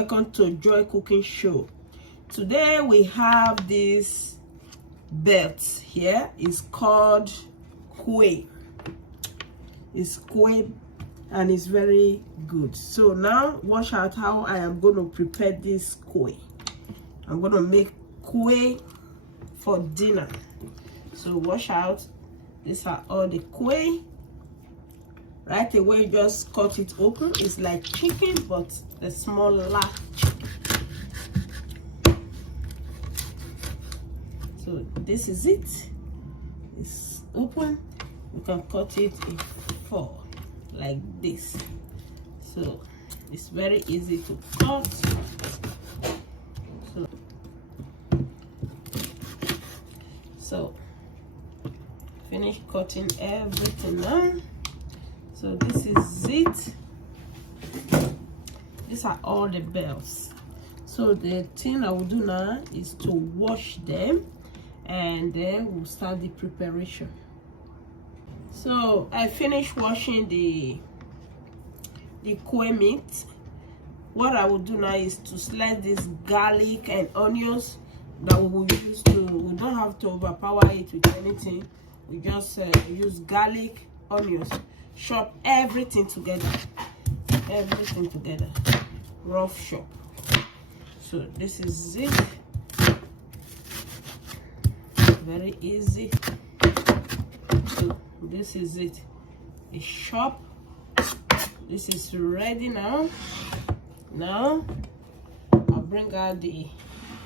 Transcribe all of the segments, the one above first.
welcome to Joy Cooking Show. Today we have this belt here. It's called Quail. It's Quail and it's very good. So now watch out how I am going to prepare this Quail. I'm going to make Quail for dinner. So watch out. These are all the Quail. Right away, just cut it open. It's like chicken, but a small large chicken. So this is it. It's open. You can cut it in four, like this. So it's very easy to cut. So finish cutting everything now. So this is it. These are all the bells. So the thing I will do now is to wash them, and then we'll start the preparation. So I finished washing the quail meat. What I will do now is to slice this garlic and onions that we will use to, we don't have to overpower it with anything. We just use garlic, onions, chop everything together, rough chop. So this is it, very easy. So this is it, it's chop. This is ready now. Now I'll bring out the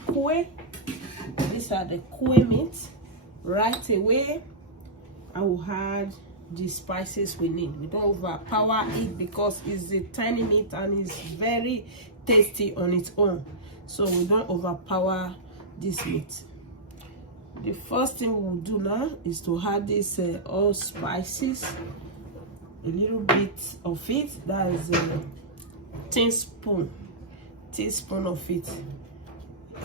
quail. These are the quail meat. Right away I will add the spices we need. We don't overpower it because it's a tiny meat and it's very tasty on its own. So we don't overpower this meat. The first thing we will do now is to add this all spices. A little bit of it, that is a teaspoon of it.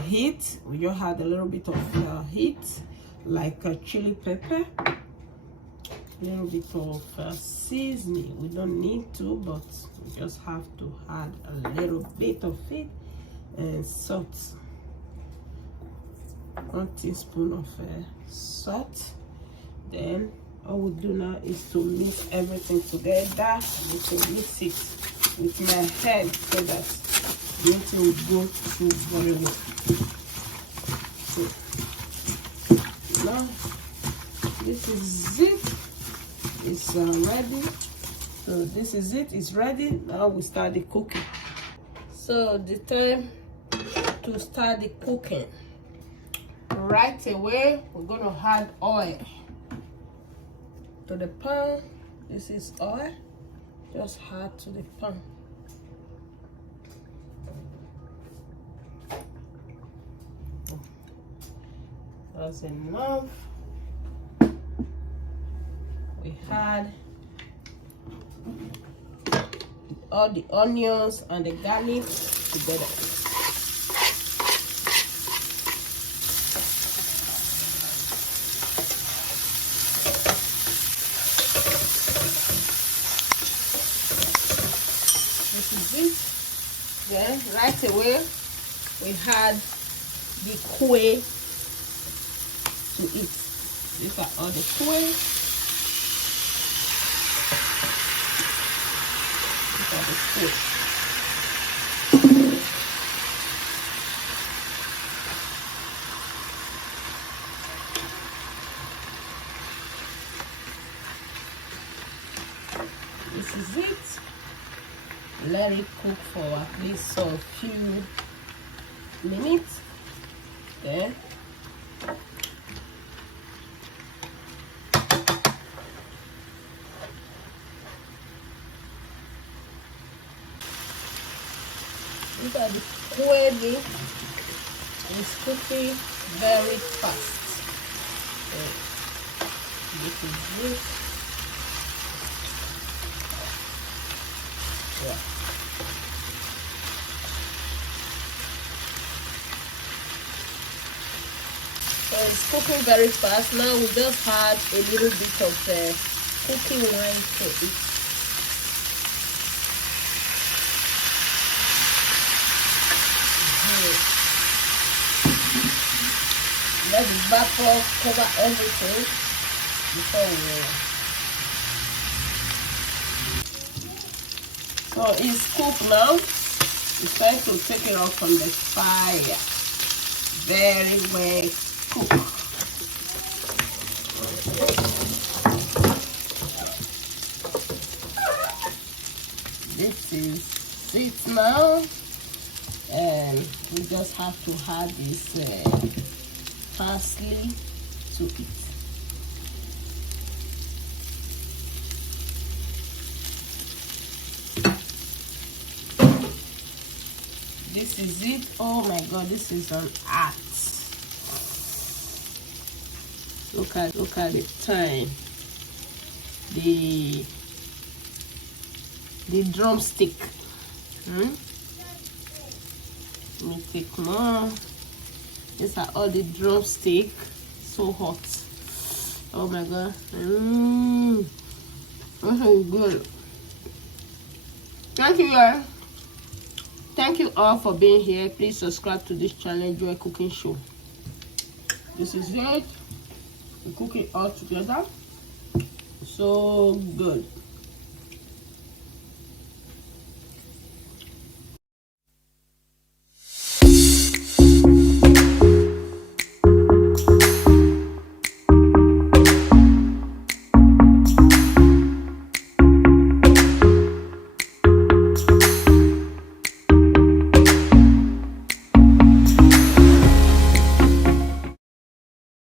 Heat, we just add a little bit of heat, like a chili pepper, a little bit of seasoning. We don't need to, but we just have to add a little bit of it, and salt. 1 teaspoon of salt. Then all we do now is to mix everything together. We can mix it with my hand so that everything will go through very well. So now this is it. It's ready. So this is it. It's ready. Now we start the cooking. So the time to start the cooking. Right away, we're going to add oil to the pan. This is oil. Just add to the pan. That's enough. We add all the onions and the garlic together. Then right away we add the quail to it. These are all the quail. These are the quail. This is it. Let it cook for at least a few minutes. Then these are the quail meat. It's cooking very fast. So this is it. Yeah. So it's cooking very fast. Now we just add a little bit of cooking wine to it. let the vapor cover everything before we. So it's cooked now. It's time to take it off from the fire. Very well cooked. This is it now, and we just have to add this parsley to it. This is it. Oh my god, this is an art. Look at the time. The drumstick. Let me take more. These are all the drumstick. So hot. Oh my god. This is good. Thank you guys. Thank you all for being here. Please subscribe to this channel, Joy Cooking Show. This is it. We cook it all together. So good.